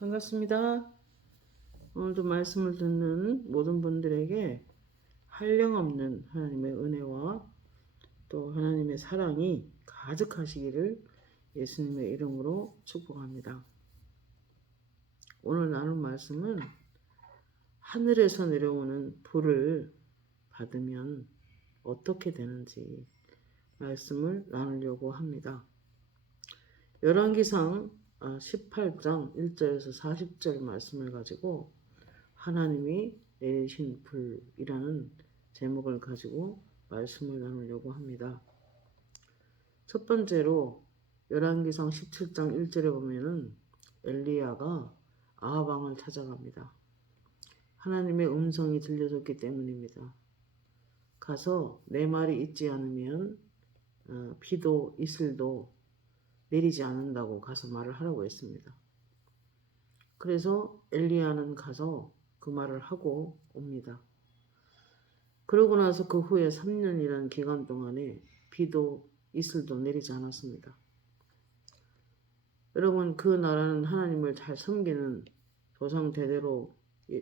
반갑습니다. 오늘도 말씀을 듣는 모든 분들에게 한량없는 하나님의 은혜와 또 하나님의 사랑이 가득하시기를 예수님의 이름으로 축복합니다. 오늘 나눌 말씀은 하늘에서 내려오는 불을 받으면 어떻게 되는지 말씀을 나누려고 합니다. 열왕기상 18장 1절에서 40절 말씀을 가지고 하나님이 내리신 불이라는 제목을 가지고 말씀을 나누려고 합니다. 첫 번째로 열왕기상 17장 1절에 보면은 엘리야가 아합 왕을 찾아갑니다. 하나님의 음성이 들려졌기 때문입니다. 가서 내 말이 있지 않으면 비도 이슬도 내리지 않는다고 가서 말을 하라고 했습니다. 그래서 엘리야는 가서 그 말을 하고 옵니다. 그러고 나서 그 후에 3년이라는 기간 동안에 비도 이슬도 내리지 않았습니다. 여러분, 그 나라는 하나님을 잘 섬기는, 조상 대대로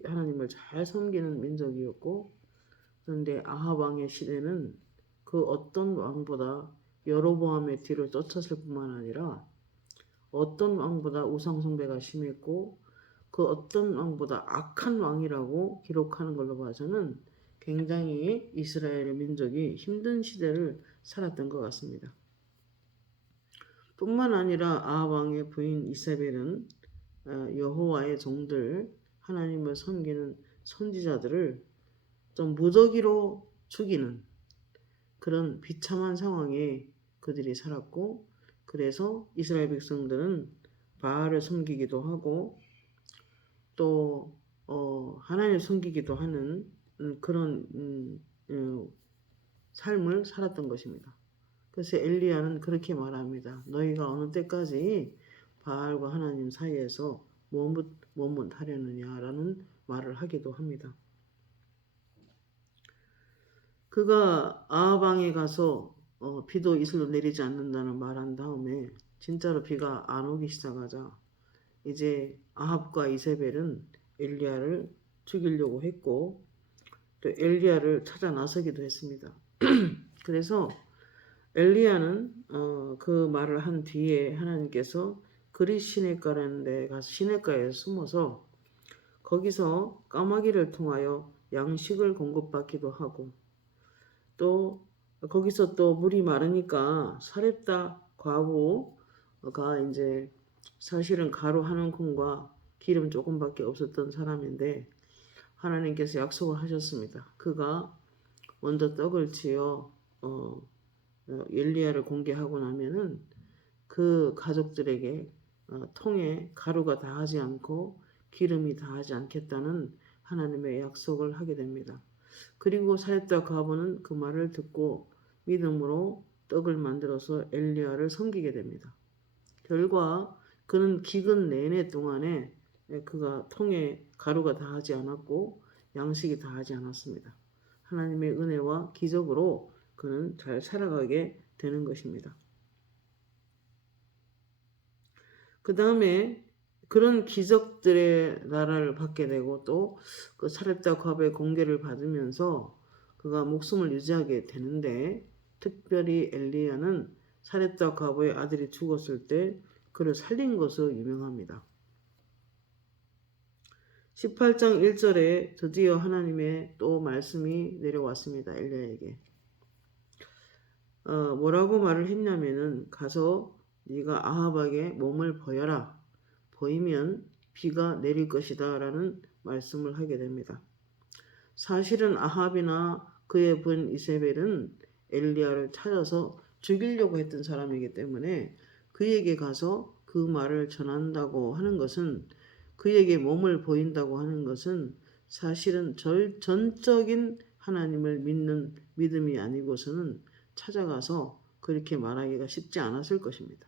하나님을 잘 섬기는 민족이었고, 그런데 아합 왕의 시대는 그 어떤 왕보다 여로보암의 뒤를 쫓았을 뿐만 아니라 어떤 왕보다 우상숭배가 심했고 그 어떤 왕보다 악한 왕이라고 기록하는 걸로 봐서는 굉장히 이스라엘 민족이 힘든 시대를 살았던 것 같습니다. 뿐만 아니라 아합 왕의 부인 이세벨은 여호와의 종들, 하나님을 섬기는 선지자들을 좀 무더기로 죽이는 그런 비참한 상황에 그들이 살았고, 그래서 이스라엘 백성들은 바알을 섬기기도 하고 또 하나님을 섬기기도 하는 그런 삶을 살았던 것입니다. 그래서 엘리야는 그렇게 말합니다. 너희가 어느 때까지 바알과 하나님 사이에서 머뭇하려느냐라는 말을 하기도 합니다. 그가 아합 왕에 가서 비도 이슬도 내리지 않는다는 말한 다음에 진짜로 비가 안 오기 시작하자 이제 아합과 이세벨은 엘리야를 죽이려고 했고 또 엘리야를 찾아 나서기도 했습니다. 그래서 엘리야는 그 말을 한 뒤에 하나님께서 그릿 시냇가라는 데 가서 시냇가에 숨어서 거기서 까마귀를 통하여 양식을 공급받기도 하고 또 거기서 또 물이 마르니까 사렙다 과부가 이제 사실은 가루 한 움큼과 기름 조금밖에 없었던 사람인데 하나님께서 약속을 하셨습니다. 그가 먼저 떡을 지어 엘리야를 공개하고 나면은 그 가족들에게 통에 가루가 다하지 않고 기름이 다하지 않겠다는 하나님의 약속을 하게 됩니다. 그리고 사렙다 과부는 그 말을 듣고 믿음으로 떡을 만들어서 엘리야를 섬기게 됩니다. 결과 그는 기근 내내 동안에 그가 통에 가루가 다하지 않았고 양식이 다하지 않았습니다. 하나님의 은혜와 기적으로 그는 잘 살아가게 되는 것입니다. 그 다음에 그런 기적들의 나라를 받게 되고 또 그 사렙다 과부의 공개를 받으면서 그가 목숨을 유지하게 되는데 특별히 엘리야는 사렙다 과부의 아들이 죽었을 때 그를 살린 것으로 유명합니다. 18장 1절에 드디어 하나님의 또 말씀이 내려왔습니다. 엘리야에게. 뭐라고 말을 했냐면은 가서 네가 아합에게 몸을 보여라. 보이면 비가 내릴 것이다 라는 말씀을 하게 됩니다. 사실은 아합이나 그의 부인 이세벨은 엘리야를 찾아서 죽이려고 했던 사람이기 때문에 그에게 가서 그 말을 전한다고 하는 것은 그에게 몸을 보인다고 하는 것은 사실은 전적인 하나님을 믿는 믿음이 아니고서는 찾아가서 그렇게 말하기가 쉽지 않았을 것입니다.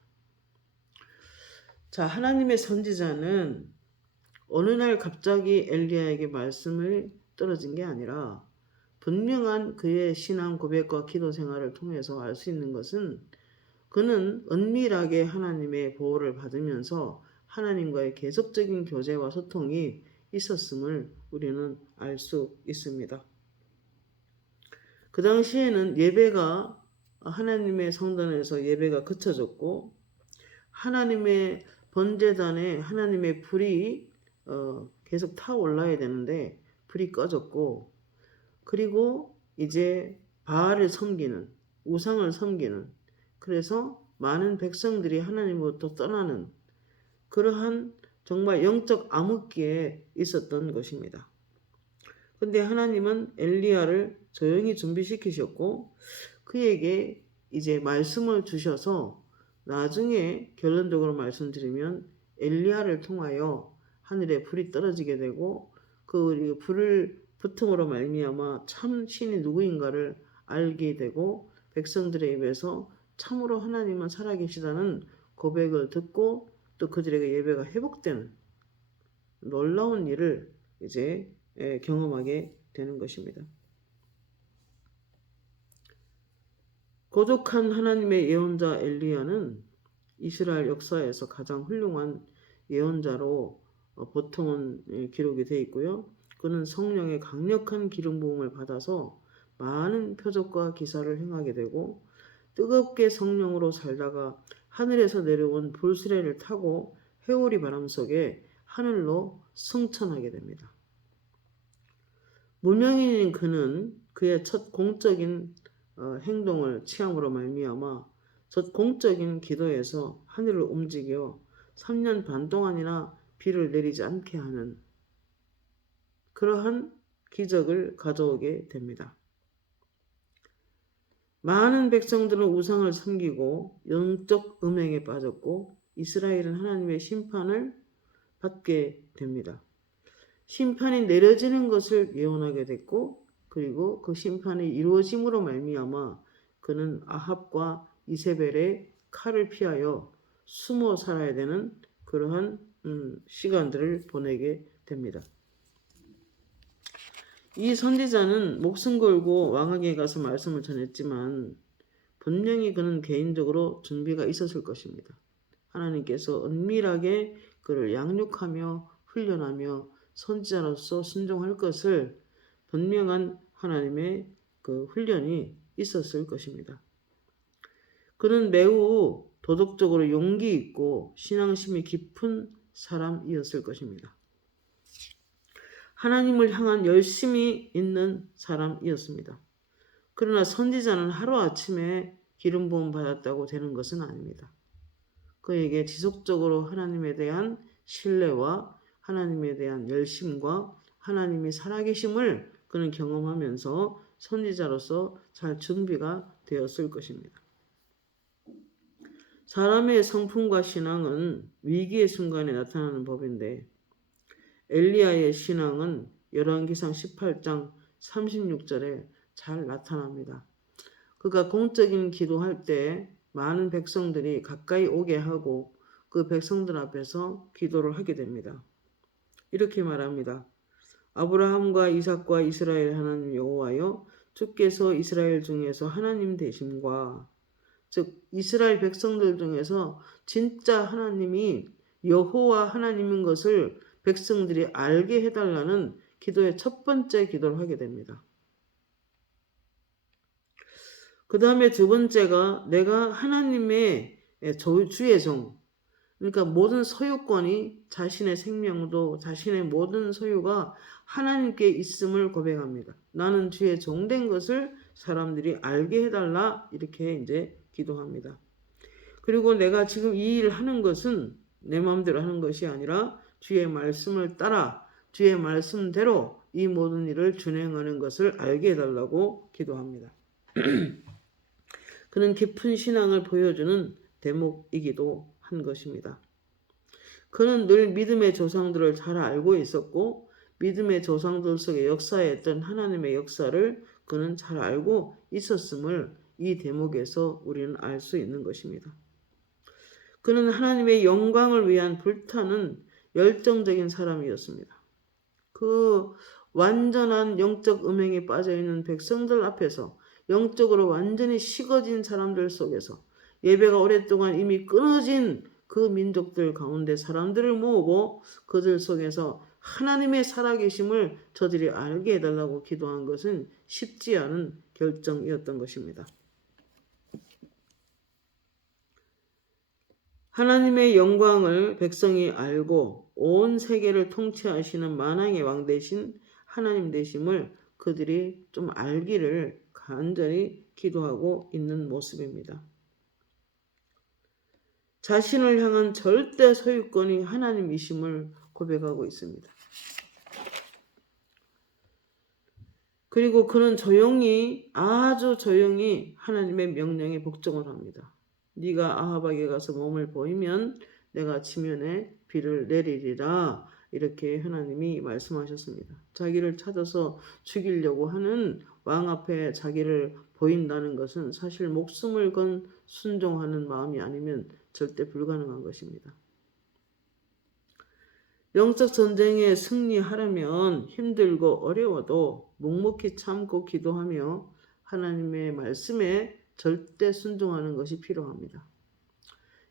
자, 하나님의 선지자는 어느 날 갑자기 엘리야에게 말씀을 떨어진 게 아니라 분명한 그의 신앙 고백과 기도 생활을 통해서 알 수 있는 것은 그는 은밀하게 하나님의 보호를 받으면서 하나님과의 계속적인 교제와 소통이 있었음을 우리는 알 수 있습니다. 그 당시에는 예배가 하나님의 성전에서 예배가 그쳐졌고 하나님의 번제단에 하나님의 불이 계속 타올라야 되는데 불이 꺼졌고 그리고 이제 바알을 섬기는 우상을 섬기는 그래서 많은 백성들이 하나님으로부터 떠나는 그러한 정말 영적 암흑기에 있었던 것입니다. 근데 하나님은 엘리야를 조용히 준비시키셨고 그에게 이제 말씀을 주셔서 나중에 결론적으로 말씀드리면 엘리야를 통하여 하늘에 불이 떨어지게 되고 그 불을 붙음으로 말미암아 참 신이 누구인가를 알게 되고 백성들의 입에서 참으로 하나님은 살아계시다는 고백을 듣고 또 그들에게 예배가 회복되는 놀라운 일을 이제 경험하게 되는 것입니다. 고독한 하나님의 예언자 엘리야는 이스라엘 역사에서 가장 훌륭한 예언자로 보통은 기록이 되어 있고요. 그는 성령의 강력한 기름 부음을 받아서 많은 표적과 기사를 행하게 되고 뜨겁게 성령으로 살다가 하늘에서 내려온 불수레를 타고 회오리 바람 속에 하늘로 승천하게 됩니다. 무명인인 그는 그의 첫 공적인 행동을 취함으로 말미암아 첫 공적인 기도에서 하늘을 움직여 3년 반 동안이나 비를 내리지 않게 하는 그러한 기적을 가져오게 됩니다. 많은 백성들은 우상을 섬기고 영적 음행에 빠졌고 이스라엘은 하나님의 심판을 받게 됩니다. 심판이 내려지는 것을 예언하게 됐고 그리고 그 심판이 이루어짐으로 말미암아 그는 아합과 이세벨의 칼을 피하여 숨어 살아야 되는 그러한 시간들을 보내게 됩니다. 이 선지자는 목숨 걸고 왕에게 가서 말씀을 전했지만 분명히 그는 개인적으로 준비가 있었을 것입니다. 하나님께서 은밀하게 그를 양육하며 훈련하며 선지자로서 순종할 것을 분명한 하나님의 그 훈련이 있었을 것입니다. 그는 매우 도덕적으로 용기 있고 신앙심이 깊은 사람이었을 것입니다. 하나님을 향한 열심이 있는 사람이었습니다. 그러나 선지자는 하루아침에 기름 부음 받았다고 되는 것은 아닙니다. 그에게 지속적으로 하나님에 대한 신뢰와 하나님에 대한 열심과 하나님이 살아계심을 그는 경험하면서 선지자로서 잘 준비가 되었을 것입니다. 사람의 성품과 신앙은 위기의 순간에 나타나는 법인데 엘리야의 신앙은 열왕기상 18장 36절에 잘 나타납니다. 그가 공적인 기도할 때 많은 백성들이 가까이 오게 하고 그 백성들 앞에서 기도를 하게 됩니다. 이렇게 말합니다. 아브라함과 이삭과 이스라엘 하나님 여호와여 주께서 이스라엘 중에서 하나님 되심과 즉 이스라엘 백성들 중에서 진짜 하나님이 여호와 하나님인 것을 백성들이 알게 해달라는 기도의 첫 번째 기도를 하게 됩니다. 그 다음에 두 번째가 내가 하나님의 주의 종 그러니까 모든 소유권이 자신의 생명도 자신의 모든 소유가 하나님께 있음을 고백합니다. 나는 주의 종된 것을 사람들이 알게 해달라 이렇게 이제 기도합니다. 그리고 내가 지금 이 일을 하는 것은 내 마음대로 하는 것이 아니라 주의 말씀을 따라 주의 말씀대로 이 모든 일을 준행하는 것을 알게 해달라고 기도합니다. 그는 깊은 신앙을 보여주는 대목이기도 한 것입니다. 그는 늘 믿음의 조상들을 잘 알고 있었고 믿음의 조상들 속에 역사했던 하나님의 역사를 그는 잘 알고 있었음을 이 대목에서 우리는 알 수 있는 것입니다. 그는 하나님의 영광을 위한 불타는 열정적인 사람이었습니다. 그 완전한 영적 음행에 빠져있는 백성들 앞에서 영적으로 완전히 식어진 사람들 속에서 예배가 오랫동안 이미 끊어진 그 민족들 가운데 사람들을 모으고 그들 속에서 하나님의 살아계심을 저들이 알게 해달라고 기도한 것은 쉽지 않은 결정이었던 것입니다. 하나님의 영광을 백성이 알고 온 세계를 통치하시는 만왕의 왕 되신 하나님 되심을 그들이 좀 알기를 간절히 기도하고 있는 모습입니다. 자신을 향한 절대 소유권이 하나님이심을 고백하고 있습니다. 그리고 그는 아주 조용히 하나님의 명령에 복종을 합니다. 네가 아합에게 가서 몸을 보이면 내가 지면에 비를 내리리라, 이렇게 하나님이 말씀하셨습니다. 자기를 찾아서 죽이려고 하는 왕 앞에 자기를 보인다는 것은 사실 목숨을 건 순종하는 마음이 아니면 절대 불가능한 것입니다. 영적 전쟁에 승리하려면 힘들고 어려워도 묵묵히 참고 기도하며 하나님의 말씀에 절대 순종하는 것이 필요합니다.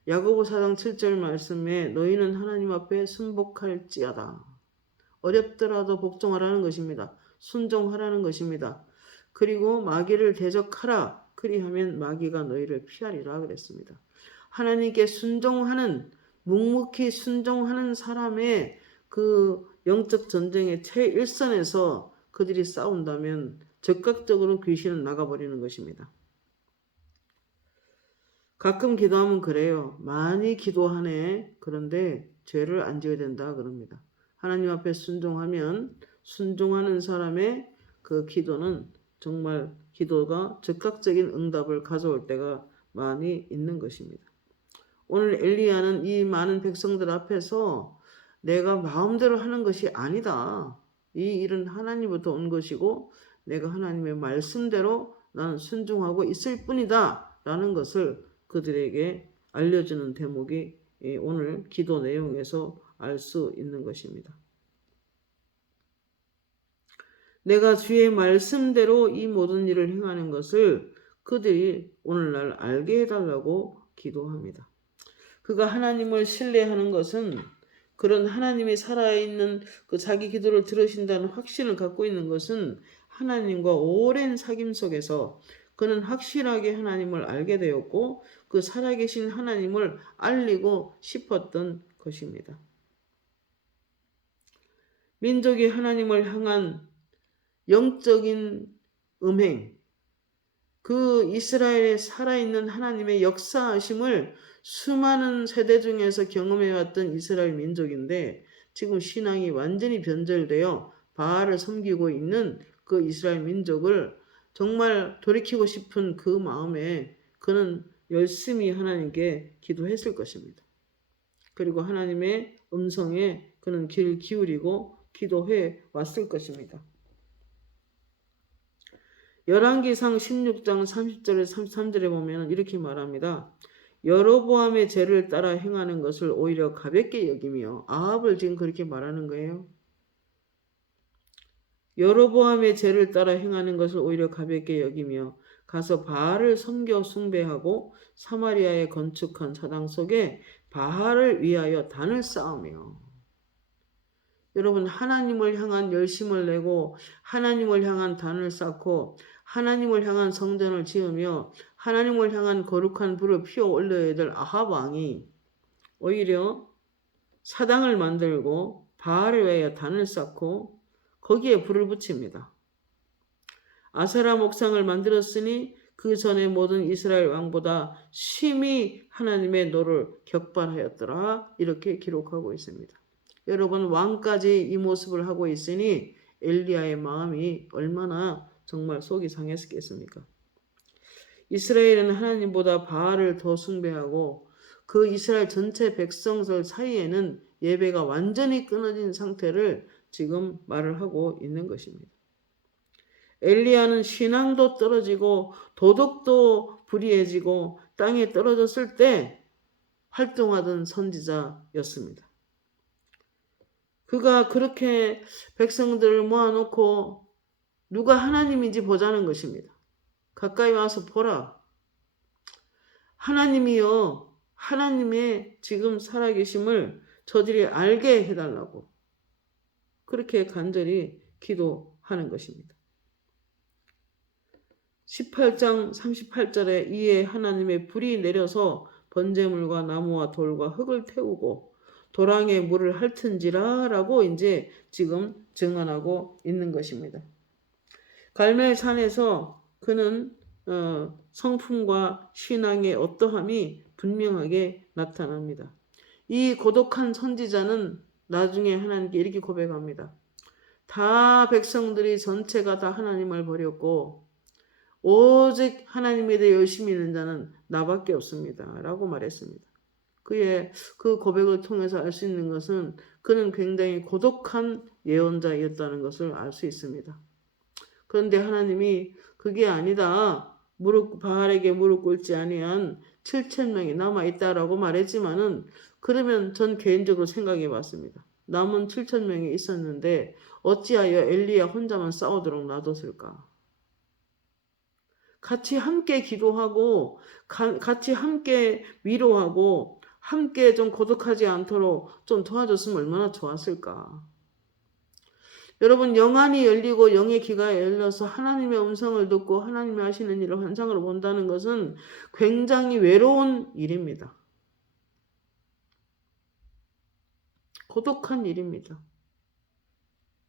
야고보 4장 7절 말씀에 너희는 하나님 앞에 순복할지어다. 어렵더라도 복종하라는 것입니다. 순종하라는 것입니다. 그리고 마귀를 대적하라. 그리하면 마귀가 너희를 피하리라 그랬습니다. 하나님께 묵묵히 순종하는 사람의 그 영적 전쟁의 최일선에서 그들이 싸운다면 즉각적으로 귀신은 나가버리는 것입니다. 가끔 기도하면 그래요. 많이 기도하네. 그런데 죄를 안 지어야 된다 그럽니다. 하나님 앞에 순종하는 사람의 그 기도는 정말 기도가 즉각적인 응답을 가져올 때가 많이 있는 것입니다. 오늘 엘리야는 이 많은 백성들 앞에서 내가 마음대로 하는 것이 아니다. 이 일은 하나님부터 온 것이고 내가 하나님의 말씀대로 나는 순종하고 있을 뿐이다 라는 것을 그들에게 알려주는 대목이 오늘 기도 내용에서 알 수 있는 것입니다. 내가 주의 말씀대로 이 모든 일을 행하는 것을 그들이 오늘날 알게 해달라고 기도합니다. 그가 하나님을 신뢰하는 것은 그런 하나님이 살아있는 그 자기 기도를 들으신다는 확신을 갖고 있는 것은 하나님과 오랜 사귐 속에서 그는 확실하게 하나님을 알게 되었고 그 살아계신 하나님을 알리고 싶었던 것입니다. 민족이 하나님을 향한 영적인 음행, 그 이스라엘에 살아있는 하나님의 역사하심을 수많은 세대 중에서 경험해왔던 이스라엘 민족인데 지금 신앙이 완전히 변절되어 바알을 섬기고 있는 그 이스라엘 민족을 정말 돌이키고 싶은 그 마음에 그는 열심히 하나님께 기도했을 것입니다. 그리고 하나님의 음성에 그는 귀를 기울이고 기도해 왔을 것입니다. 열왕기상 16장 30절에 33절에 보면 이렇게 말합니다. 여로보암의 죄를 따라 행하는 것을 오히려 가볍게 여기며 아합을 지금 그렇게 말하는 거예요. 여로보암의 죄를 따라 행하는 것을 오히려 가볍게 여기며 가서 바알을 섬겨 숭배하고 사마리아에 건축한 사당 속에 바알을 위하여 단을 쌓으며. 여러분, 하나님을 향한 열심을 내고 하나님을 향한 단을 쌓고 하나님을 향한 성전을 지으며 하나님을 향한 거룩한 불을 피워 올려야 될 아합 왕이 오히려 사당을 만들고 바알을 위하여 단을 쌓고 거기에 불을 붙입니다. 아세라 목상을 만들었으니 그 전에 모든 이스라엘 왕보다 심히 하나님의 노를 격발하였더라, 이렇게 기록하고 있습니다. 여러분, 왕까지 이 모습을 하고 있으니 엘리야의 마음이 얼마나 정말 속이 상했겠습니까? 이스라엘은 하나님보다 바알을 더 숭배하고 그 이스라엘 전체 백성들 사이에는 예배가 완전히 끊어진 상태를 지금 말을 하고 있는 것입니다. 엘리야는 신앙도 떨어지고 도덕도 불의해지고 땅에 떨어졌을 때 활동하던 선지자였습니다. 그가 그렇게 백성들을 모아놓고 누가 하나님인지 보자는 것입니다. 가까이 와서 보라. 하나님이요, 하나님의 지금 살아계심을 저들이 알게 해달라고 그렇게 간절히 기도하는 것입니다. 18장 38절에 이에 하나님의 불이 내려서 번제물과 나무와 돌과 흙을 태우고 도랑에 물을 핥은지라 라고 이제 지금 증언하고 있는 것입니다. 갈멜산에서 그는 성품과 신앙의 어떠함이 분명하게 나타납니다. 이 고독한 선지자는 나중에 하나님께 이렇게 고백합니다. 다 백성들이 전체가 다 하나님을 버렸고 오직 하나님에 대해 열심히 있는 자는 나밖에 없습니다. 라고 말했습니다. 그의 그 고백을 통해서 알 수 있는 것은 그는 굉장히 고독한 예언자였다는 것을 알 수 있습니다. 그런데 하나님이 그게 아니다. 바알에게 무릎 꿇지 아니한 7,000명이 남아있다라고 말했지만은 그러면 전 개인적으로 생각해 봤습니다. 남은 7,000명이 있었는데 어찌하여 엘리야 혼자만 싸우도록 놔뒀을까? 같이 함께 기도하고 같이 함께 위로하고 함께 좀 고독하지 않도록 좀 도와줬으면 얼마나 좋았을까? 여러분 영안이 열리고 영의 귀가 열려서 하나님의 음성을 듣고 하나님이 하시는 일을 환상으로 본다는 것은 굉장히 외로운 일입니다. 고독한 일입니다.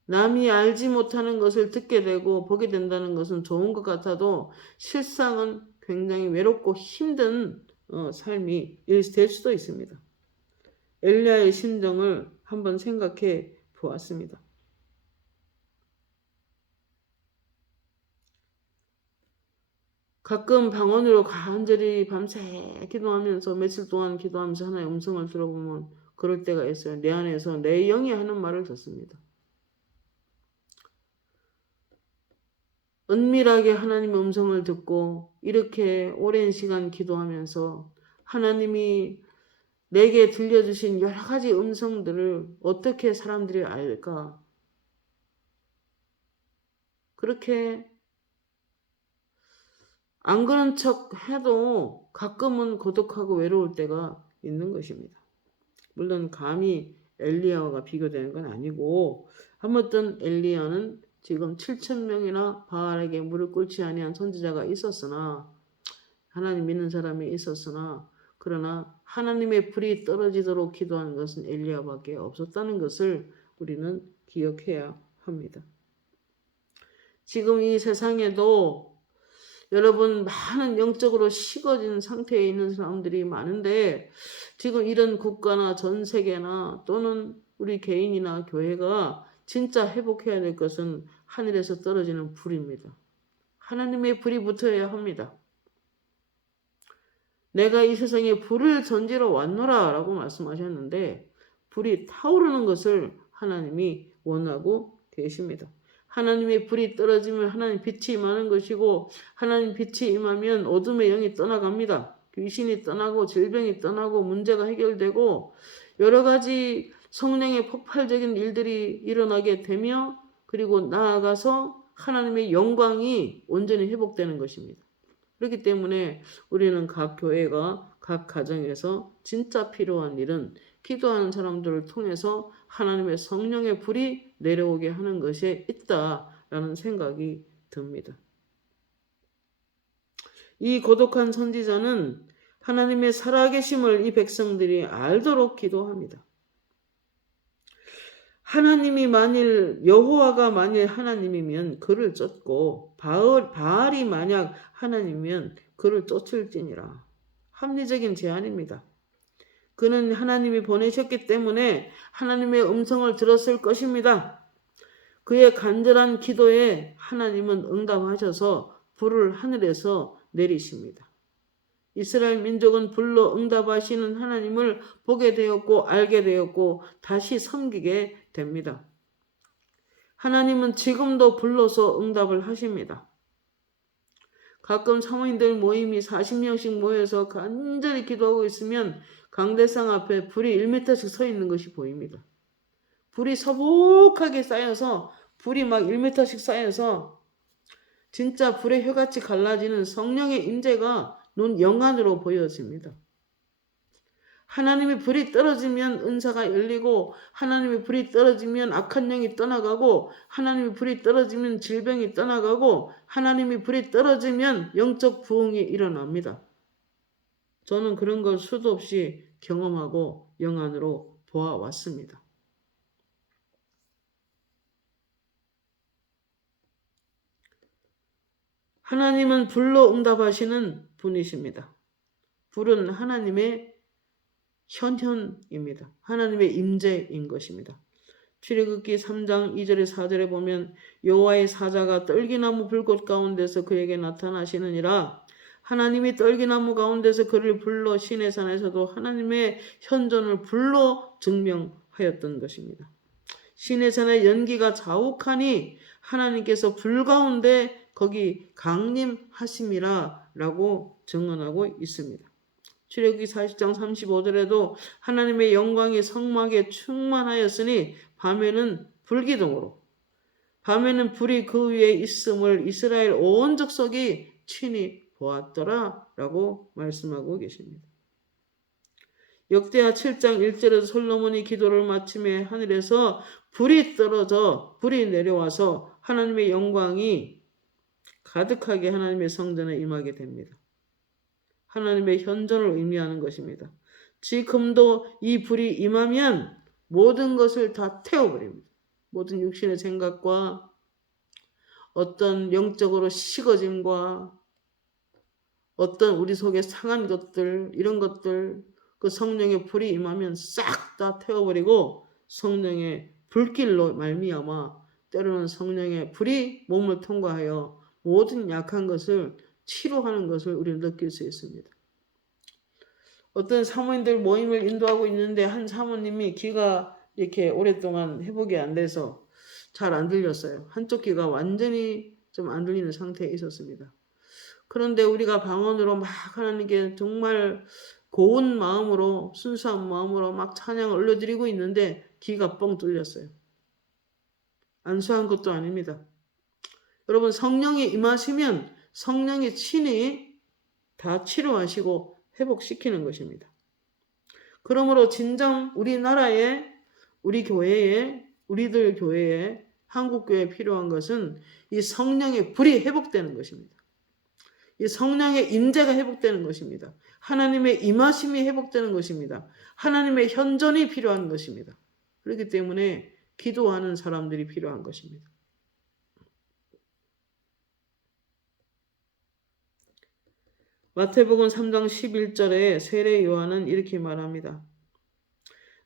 남이 알지 못하는 것을 듣게 되고 보게 된다는 것은 좋은 것 같아도 실상은 굉장히 외롭고 힘든 삶이 될 수도 있습니다. 엘리야의 심정을 한번 생각해 보았습니다. 가끔 방언으로 간절히 밤새 기도하면서 며칠 동안 기도하면서 하나의 음성을 들어보면 그럴 때가 있어요. 내 안에서 내 영이 하는 말을 듣습니다. 은밀하게 하나님의 음성을 듣고 이렇게 오랜 시간 기도하면서 하나님이 내게 들려주신 여러 가지 음성들을 어떻게 사람들이 알까? 그렇게 안 그런 척 해도 가끔은 고독하고 외로울 때가 있는 것입니다. 물론 감히 엘리야와 비교되는 건 아니고 아무튼 엘리야는 지금 7,000명이나 바알에게 무릎 꿇지 아니한 선지자가 있었으나 하나님 믿는 사람이 있었으나 그러나 하나님의 불이 떨어지도록 기도하는 것은 엘리야밖에 없었다는 것을 우리는 기억해야 합니다. 지금 이 세상에도 여러분 많은 영적으로 식어진 상태에 있는 사람들이 많은데 지금 이런 국가나 전 세계나 또는 우리 개인이나 교회가 진짜 회복해야 될 것은 하늘에서 떨어지는 불입니다. 하나님의 불이 붙어야 합니다. 내가 이 세상에 불을 전지러 왔노라 라고 말씀하셨는데 불이 타오르는 것을 하나님이 원하고 계십니다. 하나님의 불이 떨어지면 하나님 빛이 임하는 것이고 하나님 빛이 임하면 어둠의 영이 떠나갑니다. 귀신이 떠나고 질병이 떠나고 문제가 해결되고 여러 가지 성령의 폭발적인 일들이 일어나게 되며 그리고 나아가서 하나님의 영광이 온전히 회복되는 것입니다. 그렇기 때문에 우리는 각 교회가 각 가정에서 진짜 필요한 일은 기도하는 사람들을 통해서 하나님의 성령의 불이 내려오게 하는 것에 있다라는 생각이 듭니다. 이 고독한 선지자는 하나님의 살아계심을 이 백성들이 알도록 기도합니다. 하나님이 만일 여호와가 만일 하나님이면 그를 쫓고 바알이 만약 하나님이면 그를 쫓을지니라. 합리적인 제안입니다. 그는 하나님이 보내셨기 때문에 하나님의 음성을 들었을 것입니다. 그의 간절한 기도에 하나님은 응답하셔서 불을 하늘에서 내리십니다. 이스라엘 민족은 불로 응답하시는 하나님을 보게 되었고 알게 되었고 다시 섬기게 됩니다. 하나님은 지금도 불로서 응답을 하십니다. 가끔 사모님들 모임이 40명씩 모여서 간절히 기도하고 있으면 강대상 앞에 불이 1m씩 서 있는 것이 보입니다. 불이 서복하게 쌓여서 불이 막 1m씩 쌓여서 진짜 불의 혀같이 갈라지는 성령의 임재가 눈 영안으로 보여집니다. 하나님의 불이 떨어지면 은사가 열리고, 하나님의 불이 떨어지면 악한 영이 떠나가고, 하나님의 불이 떨어지면 질병이 떠나가고, 하나님의 불이 떨어지면 영적 부흥이 일어납니다. 저는 그런 걸 수도 없이 경험하고 영안으로 보아왔습니다. 하나님은 불로 응답하시는 분이십니다. 불은 하나님의 현현입니다. 하나님의 임재인 것입니다. 출애굽기 3장 2절에 4절에 보면 여호와의 사자가 떨기나무 불꽃 가운데서 그에게 나타나시느니라. 하나님이 떨기나무 가운데서 그를 불러 시내산에서도 하나님의 현존을 불로 증명하였던 것입니다. 시내산의 연기가 자욱하니 하나님께서 불 가운데 거기 강림하심이라 라고 증언하고 있습니다. 출애굽기 40장 35절에도 하나님의 영광이 성막에 충만하였으니 밤에는 불기둥으로, 밤에는 불이 그 위에 있음을 이스라엘 온 족속이 친히 보았더라 라고 말씀하고 계십니다. 역대하 7장 1절에도 솔로몬이 기도를 마침에 하늘에서 불이 떨어져 불이 내려와서 하나님의 영광이 가득하게 하나님의 성전에 임하게 됩니다. 하나님의 현존을 의미하는 것입니다. 지금도 이 불이 임하면 모든 것을 다 태워버립니다. 모든 육신의 생각과 어떤 영적으로 식어짐과 어떤 우리 속에 상한 것들, 이런 것들, 그 성령의 불이 임하면 싹 다 태워버리고 성령의 불길로 말미암아 때로는 성령의 불이 몸을 통과하여 모든 약한 것을 치료하는 것을 우리는 느낄 수 있습니다. 어떤 사모님들 모임을 인도하고 있는데 한 사모님이 귀가 이렇게 오랫동안 회복이 안 돼서 잘 안 들렸어요. 한쪽 귀가 완전히 좀 안 들리는 상태에 있었습니다. 그런데 우리가 방언으로 막 하나님께 정말 고운 마음으로, 순수한 마음으로 막 찬양을 올려드리고 있는데 귀가 뻥 뚫렸어요. 안수한 것도 아닙니다. 여러분, 성령이 임하시면 성령이 친히 다 치료하시고 회복시키는 것입니다. 그러므로 진정 우리나라에, 우리 교회에, 우리들 교회에, 한국교회에 필요한 것은 이 성령의 불이 회복되는 것입니다. 이 성령의 임재가 회복되는 것입니다. 하나님의 임하심이 회복되는 것입니다. 하나님의 현존이 필요한 것입니다. 그렇기 때문에 기도하는 사람들이 필요한 것입니다. 마태복음 3장 11절에 세례 요한은 이렇게 말합니다.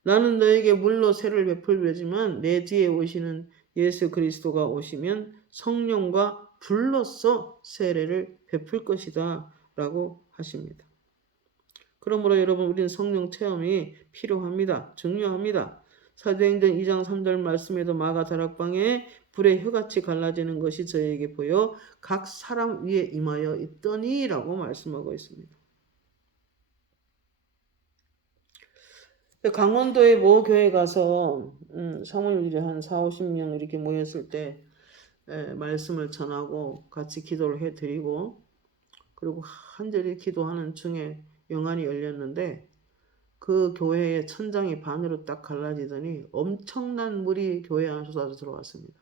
나는 너에게 물로 세를 베풀지만 내 뒤에 오시는 예수 그리스도가 오시면 성령과 불로써 세례를 베풀 것이다 라고 하십니다. 그러므로 여러분, 우리는 성령 체험이 필요합니다. 중요합니다. 사도행전 2장 3절 말씀에도 마가 다락방에 불의 혀같이 갈라지는 것이 저에게 보여 각 사람 위에 임하여 있더니 라고 말씀하고 있습니다. 강원도의 모 교회 가서 사모님들이 한 40-50명 이렇게 모였을 때 말씀을 전하고 같이 기도를 해드리고, 그리고 한절히 기도하는 중에 영안이 열렸는데 그 교회의 천장이 반으로 딱 갈라지더니 엄청난 물이 교회 안으로 쏟아져 들어왔습니다.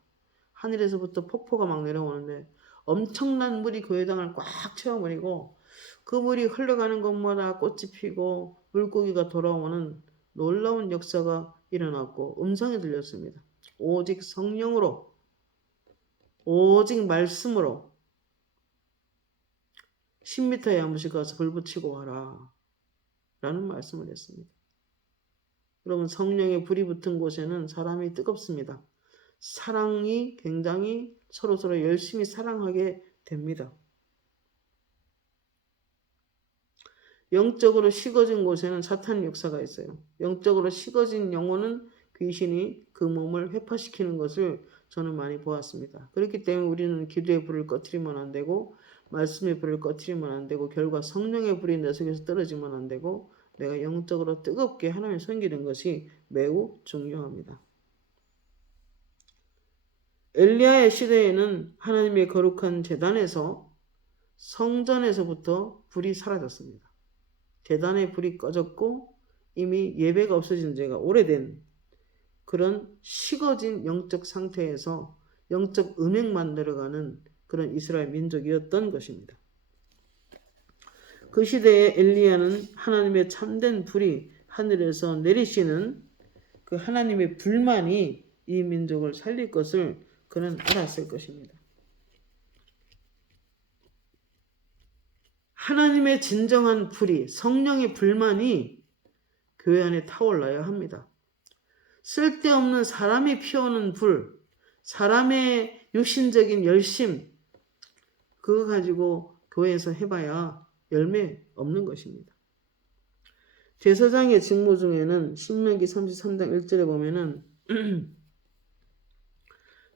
하늘에서부터 폭포가 막 내려오는데 엄청난 물이 교회당을 꽉 채워버리고 그 물이 흘러가는 곳마다 꽃이 피고 물고기가 돌아오는 놀라운 역사가 일어났고 음성이 들렸습니다. 오직 성령으로, 오직 말씀으로 10m에 한 번씩 가서 불 붙이고 와라 라는 말씀을 했습니다. 여러분, 성령의 불이 붙은 곳에는 사람이 뜨겁습니다. 사랑이 굉장히 서로서로 열심히 사랑하게 됩니다. 영적으로 식어진 곳에는 사탄 역사가 있어요. 영적으로 식어진 영혼은 귀신이 그 몸을 회파시키는 것을 저는 많이 보았습니다. 그렇기 때문에 우리는 기도의 불을 꺼트리면 안 되고 말씀의 불을 꺼트리면 안 되고 결과 성령의 불이 내 속에서 떨어지면 안 되고 내가 영적으로 뜨겁게 하나님을 섬기는 것이 매우 중요합니다. 엘리야의 시대에는 하나님의 거룩한 제단에서 성전에서부터 불이 사라졌습니다. 제단의 불이 꺼졌고 이미 예배가 없어진 지가 오래된 그런 식어진 영적 상태에서 영적 음행만 들어가는 그런 이스라엘 민족이었던 것입니다. 그 시대에 엘리야는 하나님의 참된 불이 하늘에서 내리시는 그 하나님의 불만이 이 민족을 살릴 것을 그는 알았을 것입니다. 하나님의 진정한 불이, 성령의 불만이 교회 안에 타올라야 합니다. 쓸데없는 사람이 피우는 불, 사람의 육신적인 열심, 그거 가지고 교회에서 해봐야 열매 없는 것입니다. 제사장의 직무 중에는 신명기 33장 1절에 보면은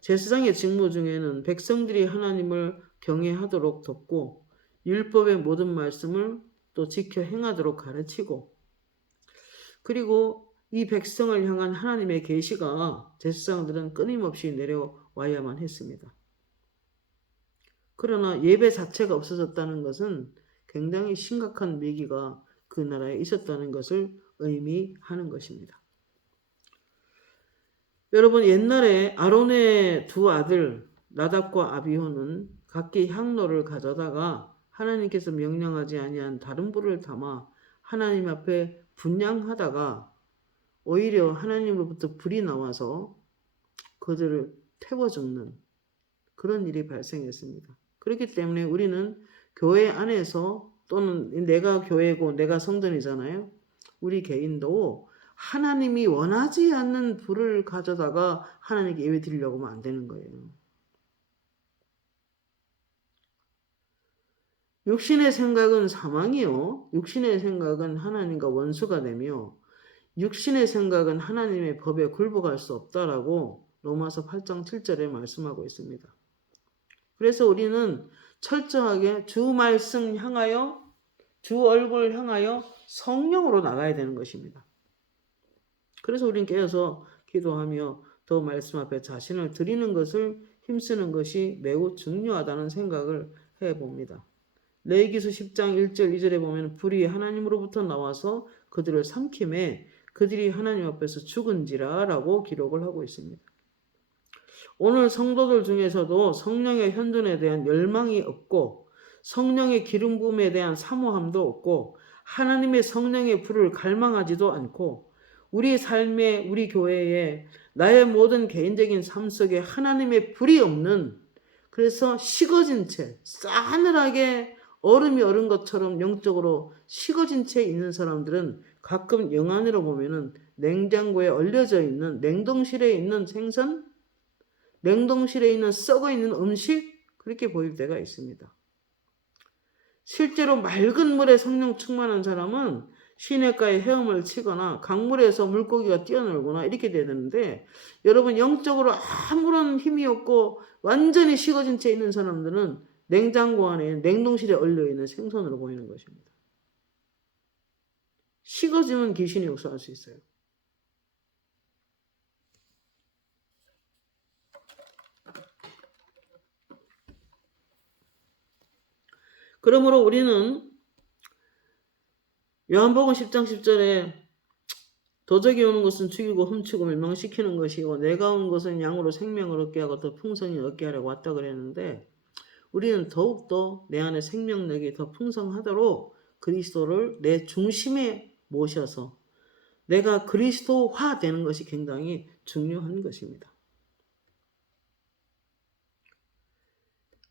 제사장의 직무 중에는 백성들이 하나님을 경외하도록 돕고 율법의 모든 말씀을 또 지켜 행하도록 가르치고, 그리고 이 백성을 향한 하나님의 계시가 제사장들은 끊임없이 내려와야만 했습니다. 그러나 예배 자체가 없어졌다는 것은 굉장히 심각한 위기가 그 나라에 있었다는 것을 의미하는 것입니다. 여러분, 옛날에 아론의 두 아들 나답과 아비후는 각기 향로를 가져다가 하나님께서 명령하지 아니한 다른 불을 담아 하나님 앞에 분향하다가 오히려 하나님으로부터 불이 나와서 그들을 태워 죽는 그런 일이 발생했습니다. 그렇기 때문에 우리는 교회 안에서 또는 내가 교회고 내가 성전이잖아요. 우리 개인도 하나님이 원하지 않는 불을 가져다가 하나님께 예배 드리려고 하면 안 되는 거예요. 육신의 생각은 사망이요, 육신의 생각은 하나님과 원수가 되며 육신의 생각은 하나님의 법에 굴복할 수 없다라고 로마서 8장 7절에 말씀하고 있습니다. 그래서 우리는 철저하게 주 말씀 향하여, 주 얼굴 향하여 성령으로 나가야 되는 것입니다. 그래서 우리는 깨어서 기도하며 더 말씀 앞에 자신을 드리는 것을 힘쓰는 것이 매우 중요하다는 생각을 해봅니다. 레위기서 10장 1절 2절에 보면 불이 하나님으로부터 나와서 그들을 삼킴에 그들이 하나님 앞에서 죽은지라 라고 기록을 하고 있습니다. 오늘 성도들 중에서도 성령의 현존에 대한 열망이 없고 성령의 기름 부음에 대한 사모함도 없고 하나님의 성령의 불을 갈망하지도 않고 우리 삶에, 우리 교회에, 나의 모든 개인적인 삶 속에 하나님의 불이 없는, 그래서 식어진 채 싸늘하게 얼음이 얼은 것처럼 영적으로 식어진 채 있는 사람들은 가끔 영안으로 보면은 냉장고에 얼려져 있는, 냉동실에 있는 생선, 냉동실에 있는 썩어 있는 음식, 그렇게 보일 때가 있습니다. 실제로 맑은 물에 성령 충만한 사람은 시냇가에 헤엄을 치거나 강물에서 물고기가 뛰어놀거나 이렇게 되는데, 여러분 영적으로 아무런 힘이 없고 완전히 식어진 채 있는 사람들은 냉장고 안에, 냉동실에 얼려있는 생선으로 보이는 것입니다. 식어지면 귀신이 역사할 수 있어요. 그러므로 우리는 요한복음 10장 10절에 도적이 오는 것은 죽이고 훔치고 멸망시키는 것이고 내가 온 것은 양으로 생명을 얻게 하고 더 풍성히 얻게 하려고 왔다 그랬는데, 우리는 더욱더 내 안에 생명력이 더 풍성하도록 그리스도를 내 중심에 모셔서 내가 그리스도화 되는 것이 굉장히 중요한 것입니다.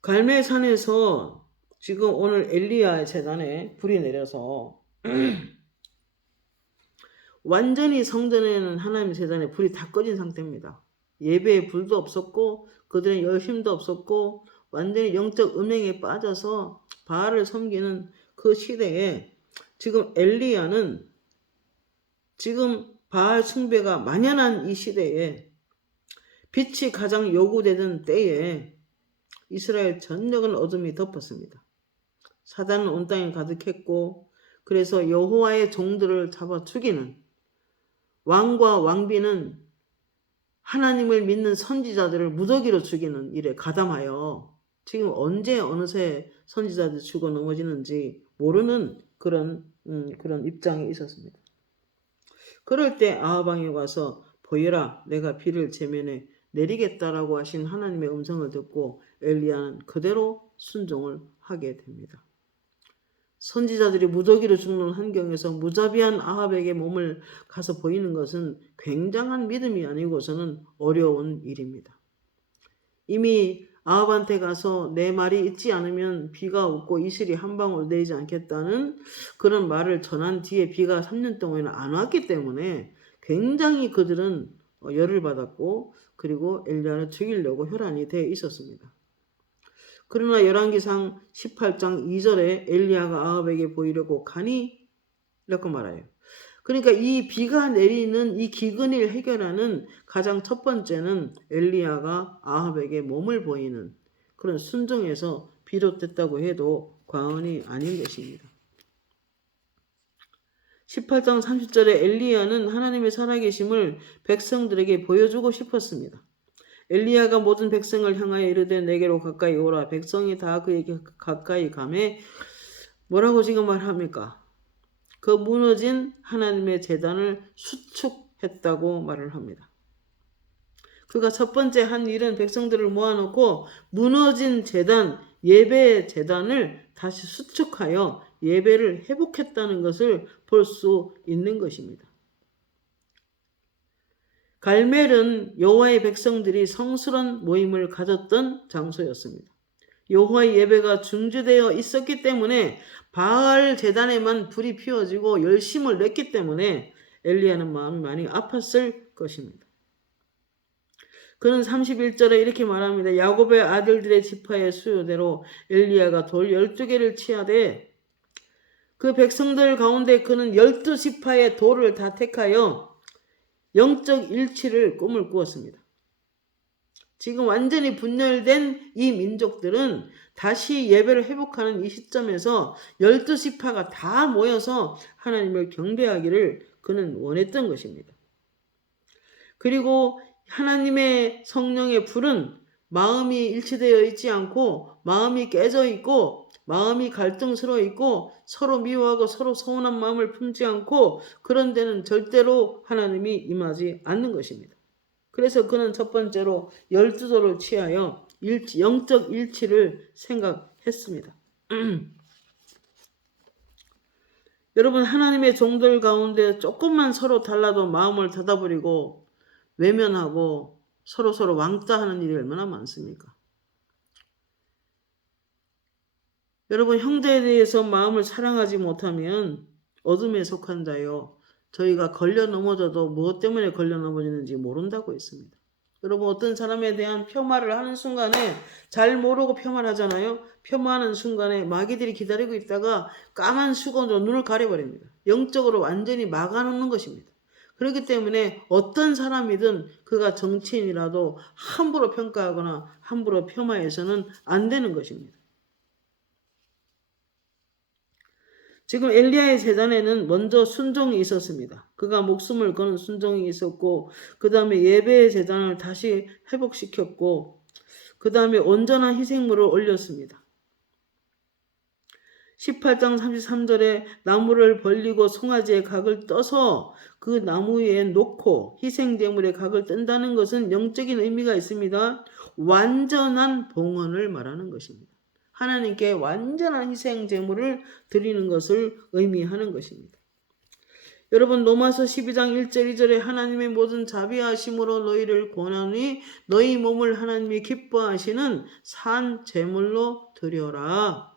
갈멜산에서 지금 오늘 엘리야의 제단에 불이 내려서 완전히 성전에는 하나님의 제단에 불이 다 꺼진 상태입니다. 예배에 불도 없었고 그들의 열심도 없었고 완전히 영적 음행에 빠져서 바알을 섬기는 그 시대에 지금 엘리야는 지금 바알 숭배가 만연한 이 시대에 빛이 가장 요구되던 때에 이스라엘 전역을 어둠이 덮었습니다. 사단은 온 땅에 가득했고 그래서 여호와의 종들을 잡아 죽이는, 왕과 왕비는 하나님을 믿는 선지자들을 무더기로 죽이는 일에 가담하여 지금 언제 어느새 선지자들이 죽어 넘어지는지 모르는 그런 입장이 있었습니다. 그럴 때 아합 왕이 와서 보여라, 내가 비를 제면에 내리겠다라고 하신 하나님의 음성을 듣고 엘리야는 그대로 순종을 하게 됩니다. 선지자들이 무더기로 죽는 환경에서 무자비한 아합에게 몸을 가서 보이는 것은 굉장한 믿음이 아니고서는 어려운 일입니다. 이미 아합한테 가서 내 말이 있지 않으면 비가 없고 이슬이 한 방울 내리지 않겠다는 그런 말을 전한 뒤에 비가 3년 동안은 안 왔기 때문에 굉장히 그들은 열을 받았고, 그리고 엘리야를 죽이려고 혈안이 되어 있었습니다. 그러나 열왕기상 18장 2절에 엘리야가 아합에게 보이려고 가니 이렇게 말해요. 그러니까 이 비가 내리는 이 기근을 해결하는 가장 첫 번째는 엘리야가 아합에게 몸을 보이는 그런 순종에서 비롯됐다고 해도 과언이 아닌 것입니다. 18장 30절에 엘리야는 하나님의 살아계심을 백성들에게 보여주고 싶었습니다. 엘리야가 모든 백성을 향하여 이르되 내게로 가까이 오라. 백성이 다 그에게 가까이 가매 뭐라고 지금 말합니까? 그 무너진 하나님의 제단을 수축했다고 말을 합니다. 그가 첫 번째 한 일은 백성들을 모아놓고 무너진 제단, 예배 제단을 다시 수축하여 예배를 회복했다는 것을 볼 수 있는 것입니다. 갈멜은 여호와의 백성들이 성스러운 모임을 가졌던 장소였습니다. 여호와의 예배가 중지되어 있었기 때문에 바알 제단에만 불이 피워지고 열심을 냈기 때문에 엘리야는 마음이 많이 아팠을 것입니다. 그는 31절에 이렇게 말합니다. 야곱의 아들들의 지파의 수요대로 엘리야가 돌 12개를 치하되 그 백성들 가운데 그는 12지파의 돌을 다 택하여 영적 일치를 꿈을 꾸었습니다. 지금 완전히 분열된 이 민족들은 다시 예배를 회복하는 이 시점에서 12지파가 다 모여서 하나님을 경배하기를 그는 원했던 것입니다. 그리고 하나님의 성령의 불은 마음이 일치되어 있지 않고 마음이 깨져 있고 마음이 갈등스러워 있고 서로 미워하고 서로 서운한 마음을 품지 않고 그런 데는 절대로 하나님이 임하지 않는 것입니다. 그래서 그는 첫 번째로 12돌을 취하여 영적 일치를 생각했습니다. 여러분, 하나님의 종들 가운데 조금만 서로 달라도 마음을 닫아버리고 외면하고 서로 왕따하는 일이 얼마나 많습니까? 여러분, 형제에 대해서 마음을 사랑하지 못하면 어둠에 속한 자요, 저희가 걸려 넘어져도 무엇 때문에 걸려 넘어지는지 모른다고 했습니다. 여러분, 어떤 사람에 대한 폄하를 하는 순간에 잘 모르고 폄하를 하잖아요. 폄하하는 순간에 마귀들이 기다리고 있다가 까만 수건으로 눈을 가려버립니다. 영적으로 완전히 막아놓는 것입니다. 그렇기 때문에 어떤 사람이든 그가 정치인이라도 함부로 평가하거나 함부로 폄하해서는 안 되는 것입니다. 지금 엘리야의 제단에는 먼저 순종이 있었습니다. 그가 목숨을 거는 순종이 있었고, 그 다음에 예배의 제단을 다시 회복시켰고, 그 다음에 온전한 희생물을 올렸습니다. 18장 33절에 나무를 벌리고 송아지의 각을 떠서 그 나무 위에 놓고 희생제물의 각을 뜬다는 것은 영적인 의미가 있습니다. 완전한 봉헌을 말하는 것입니다. 하나님께 완전한 희생 제물을 드리는 것을 의미하는 것입니다. 여러분, 로마서 12장 1절 2절에 하나님의 모든 자비하심으로 너희를 권하니 너희 몸을 하나님이 기뻐하시는 산 제물로 드려라.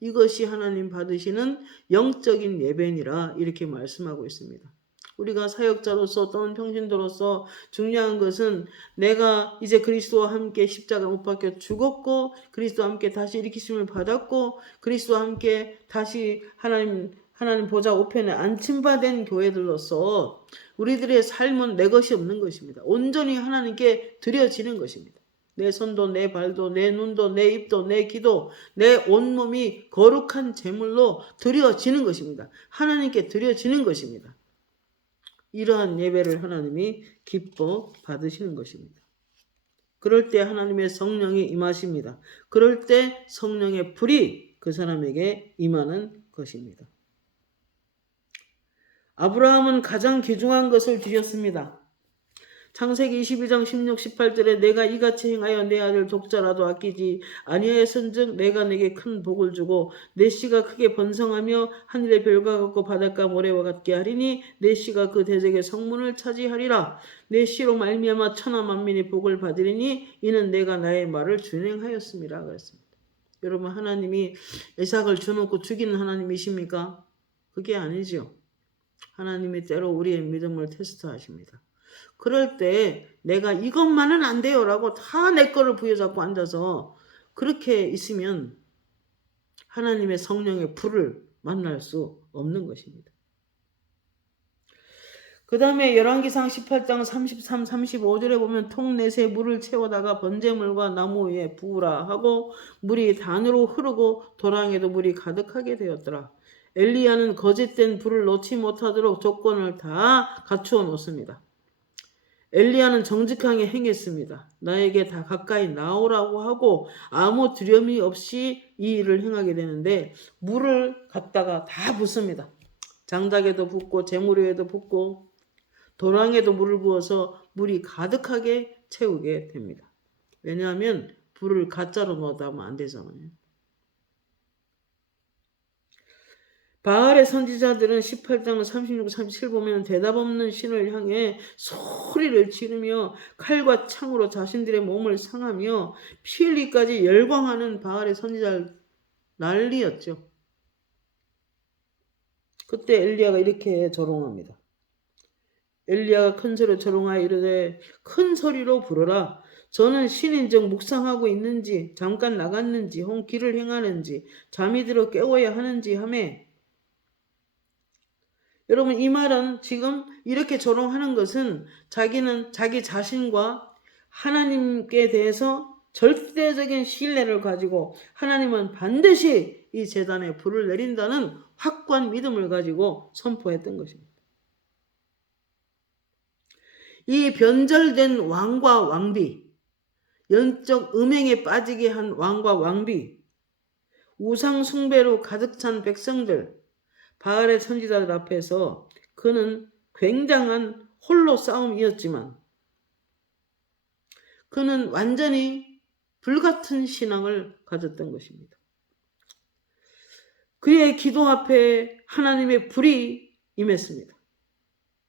이것이 하나님 받으시는 영적인 예배니라, 이렇게 말씀하고 있습니다. 우리가 사역자로서 또는 평신도로서 중요한 것은 내가 이제 그리스도와 함께 십자가 못 박혀 죽었고 그리스도와 함께 다시 일으키심을 받았고 그리스도와 함께 다시 하나님 보좌 우편에 안침받은 교회들로서 우리들의 삶은 내 것이 없는 것입니다. 온전히 하나님께 드려지는 것입니다. 내 손도 내 발도 내 눈도 내 입도 내 귀도 내 온몸이 거룩한 제물로 드려지는 것입니다. 하나님께 드려지는 것입니다. 이러한 예배를 하나님이 기뻐 받으시는 것입니다. 그럴 때 하나님의 성령이 임하십니다. 그럴 때 성령의 불이 그 사람에게 임하는 것입니다. 아브라함은 가장 귀중한 것을 드렸습니다. 창세기 22장 16, 18절에 내가 이같이 행하여 내 아들 독자라도 아끼지 아니하였은즉 내가 내게 큰 복을 주고 내 씨가 크게 번성하며 하늘의 별과 같고 바닷가 모래와 같게 하리니 내 씨가 그 대적의 성문을 차지하리라. 내 씨로 말미암아 천하 만민이 복을 받으리니 이는 내가 나의 말을 준행하였습니다. 그랬습니다. 여러분, 하나님이 이삭을 주놓고 죽이는 하나님이십니까? 그게 아니죠. 하나님이 때로 우리의 믿음을 테스트하십니다. 그럴 때 내가 이것만은 안 돼요 라고 다 내 거를 부여잡고 앉아서 그렇게 있으면 하나님의 성령의 불을 만날 수 없는 것입니다. 그 다음에 열왕기상 18장 33, 35절에 보면 통넷에 물을 채워다가 번제물과 나무 위에 부으라 하고 물이 단으로 흐르고 도랑에도 물이 가득하게 되었더라. 엘리야는 거짓된 불을 놓지 못하도록 조건을 다 갖추어 놓습니다. 엘리야는 정직하게 행했습니다. 나에게 다 가까이 나오라고 하고 아무 두려움이 없이 이 일을 행하게 되는데 물을 갖다가 다 붓습니다. 장작에도 붓고 재물 위에도 붓고 도랑에도 물을 부어서 물이 가득하게 채우게 됩니다. 왜냐하면 불을 가짜로 넣었다 하면 안 되잖아요. 바알의 선지자들은 18장 36, 37 보면 대답 없는 신을 향해 소리를 지르며 칼과 창으로 자신들의 몸을 상하며 피 흘리기까지 열광하는 바알의 선지자들 난리였죠. 그때 엘리야가 이렇게 조롱합니다. 엘리야가 큰 소리로 조롱하여 이르되 큰 소리로 부르라. 저는 신인즉 묵상하고 있는지 잠깐 나갔는지 혹 길을 행하는지 잠이 들어 깨워야 하는지 하매 여러분, 이 말은 지금 이렇게 조롱하는 것은 자기는 자기 자신과 하나님께 대해서 절대적인 신뢰를 가지고 하나님은 반드시 이 제단에 불을 내린다는 확고한 믿음을 가지고 선포했던 것입니다. 이 변절된 왕과 왕비, 영적 음행에 빠지게 한 왕과 왕비, 우상 숭배로 가득 찬 백성들, 바알의 선지자들 앞에서 그는 굉장한 홀로 싸움이었지만 그는 완전히 불같은 신앙을 가졌던 것입니다. 그의 기도 앞에 하나님의 불이 임했습니다.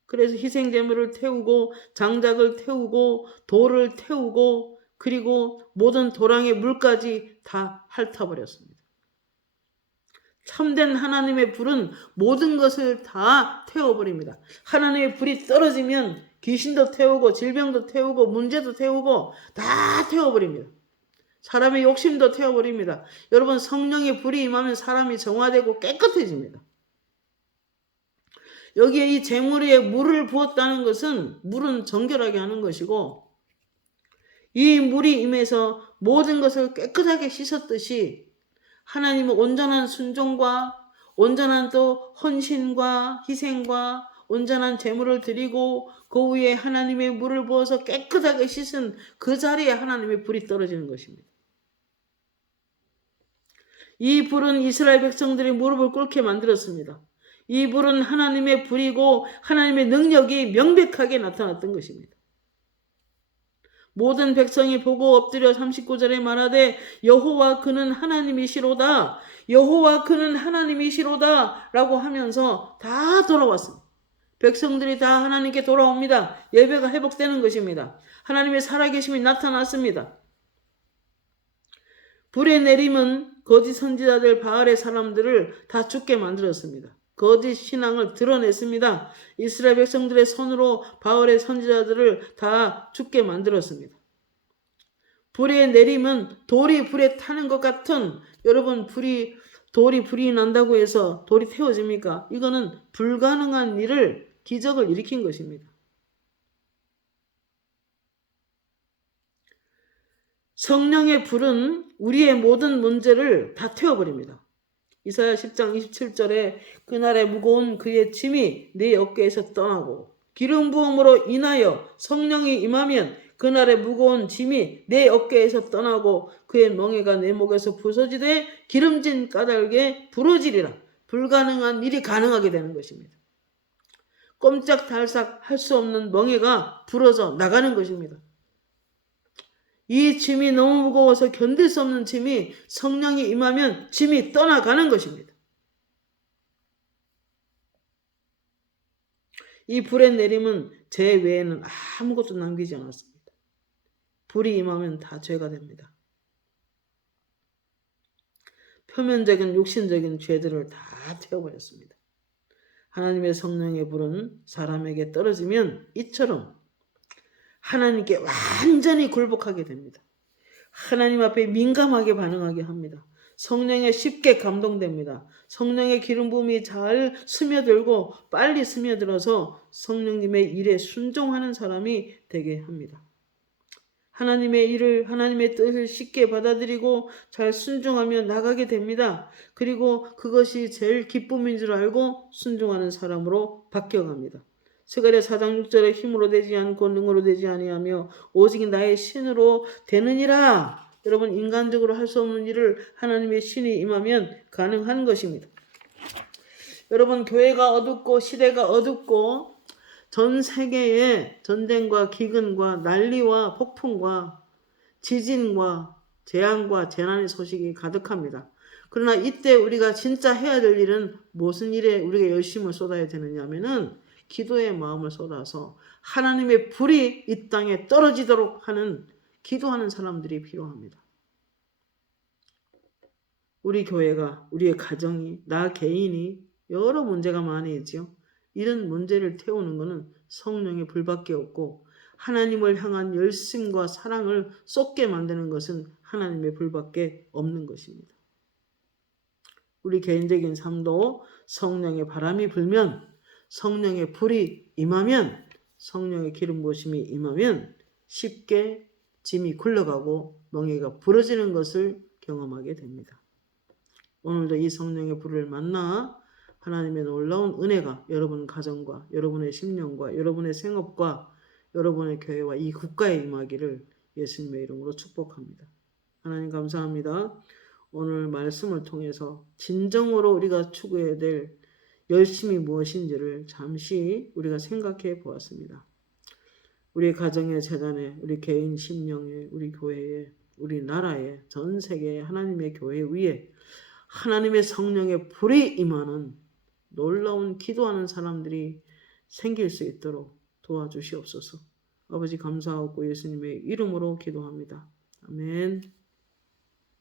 그래서 희생제물을 태우고 장작을 태우고 돌을 태우고 그리고 모든 도랑의 물까지 다 핥아버렸습니다. 참된 하나님의 불은 모든 것을 다 태워버립니다. 하나님의 불이 떨어지면 귀신도 태우고 질병도 태우고 문제도 태우고 다 태워버립니다. 사람의 욕심도 태워버립니다. 여러분, 성령의 불이 임하면 사람이 정화되고 깨끗해집니다. 여기에 이 제물 위에 물을 부었다는 것은 물은 정결하게 하는 것이고 이 물이 임해서 모든 것을 깨끗하게 씻었듯이 하나님은 온전한 순종과 온전한 또 헌신과 희생과 온전한 제물을 드리고 그 위에 하나님의 물을 부어서 깨끗하게 씻은 그 자리에 하나님의 불이 떨어지는 것입니다. 이 불은 이스라엘 백성들이 무릎을 꿇게 만들었습니다. 이 불은 하나님의 불이고 하나님의 능력이 명백하게 나타났던 것입니다. 모든 백성이 보고 엎드려 39절에 말하되 여호와 그는 하나님이시로다. 여호와 그는 하나님이시로다 라고 하면서 다 돌아왔습니다. 백성들이 다 하나님께 돌아옵니다. 예배가 회복되는 것입니다. 하나님의 살아계심이 나타났습니다. 불의 내림은 거짓 선지자들 바알의 사람들을 다 죽게 만들었습니다. 거짓 신앙을 드러냈습니다. 이스라엘 백성들의 손으로 바알의 선지자들을 다 죽게 만들었습니다. 불의 내림은 돌이 불에 타는 것 같은 여러분 돌이 불이 난다고 해서 돌이 태워집니까? 이거는 불가능한 일을 기적을 일으킨 것입니다. 성령의 불은 우리의 모든 문제를 다 태워버립니다. 이사야 10장 27절에 그날에 무거운 그의 짐이 내 어깨에서 떠나고 기름 부음으로 인하여 성령이 임하면 그날에 무거운 짐이 내 어깨에서 떠나고 그의 멍에가 내 목에서 부서지되 기름진 까닭에 부러지리라. 불가능한 일이 가능하게 되는 것입니다. 꼼짝달싹 할 수 없는 멍에가 부러져 나가는 것입니다. 이 짐이 너무 무거워서 견딜 수 없는 짐이 성령이 임하면 짐이 떠나가는 것입니다. 이 불의 내림은 제 외에는 아무것도 남기지 않았습니다. 불이 임하면 다 죄가 됩니다. 표면적인 육신적인 죄들을 다 태워버렸습니다. 하나님의 성령의 불은 사람에게 떨어지면 이처럼 하나님께 완전히 굴복하게 됩니다. 하나님 앞에 민감하게 반응하게 합니다. 성령에 쉽게 감동됩니다. 성령의 기름 부음이 잘 스며들고 빨리 스며들어서 성령님의 일에 순종하는 사람이 되게 합니다. 하나님의 일을, 하나님의 뜻을 쉽게 받아들이고 잘 순종하며 나가게 됩니다. 그리고 그것이 제일 기쁨인 줄 알고 순종하는 사람으로 바뀌어갑니다. 스가랴 4장 6절에 힘으로 되지 않고 능으로 되지 아니하며 오직 나의 신으로 되느니라. 여러분, 인간적으로 할 수 없는 일을 하나님의 신이 임하면 가능한 것입니다. 여러분, 교회가 어둡고 시대가 어둡고 전 세계에 전쟁과 기근과 난리와 폭풍과 지진과 재앙과 재난의 소식이 가득합니다. 그러나 이때 우리가 진짜 해야 될 일은 무슨 일에 우리가 열심을 쏟아야 되느냐 하면은 기도의 마음을 쏟아서 하나님의 불이 이 땅에 떨어지도록 하는 기도하는 사람들이 필요합니다. 우리 교회가, 우리의 가정이, 나 개인이 여러 문제가 많이 있죠. 이런 문제를 태우는 것은 성령의 불밖에 없고 하나님을 향한 열심과 사랑을 쏟게 만드는 것은 하나님의 불밖에 없는 것입니다. 우리 개인적인 삶도 성령의 바람이 불면, 성령의 불이 임하면, 성령의 기름 부으심이 임하면 쉽게 짐이 굴러가고 멍에가 부러지는 것을 경험하게 됩니다. 오늘도 이 성령의 불을 만나 하나님의 놀라운 은혜가 여러분 가정과 여러분의 심령과 여러분의 생업과 여러분의 교회와 이 국가에 임하기를 예수님의 이름으로 축복합니다. 하나님 감사합니다. 오늘 말씀을 통해서 진정으로 우리가 추구해야 될 열심이 무엇인지를 잠시 우리가 생각해 보았습니다. 우리 가정의 재단에, 우리 개인 심령에, 우리 교회에, 우리 나라에, 전 세계의 하나님의 교회 위에 하나님의 성령의 불이 임하는 놀라운 기도하는 사람들이 생길 수 있도록 도와주시옵소서. 아버지 감사하고 예수님의 이름으로 기도합니다. 아멘.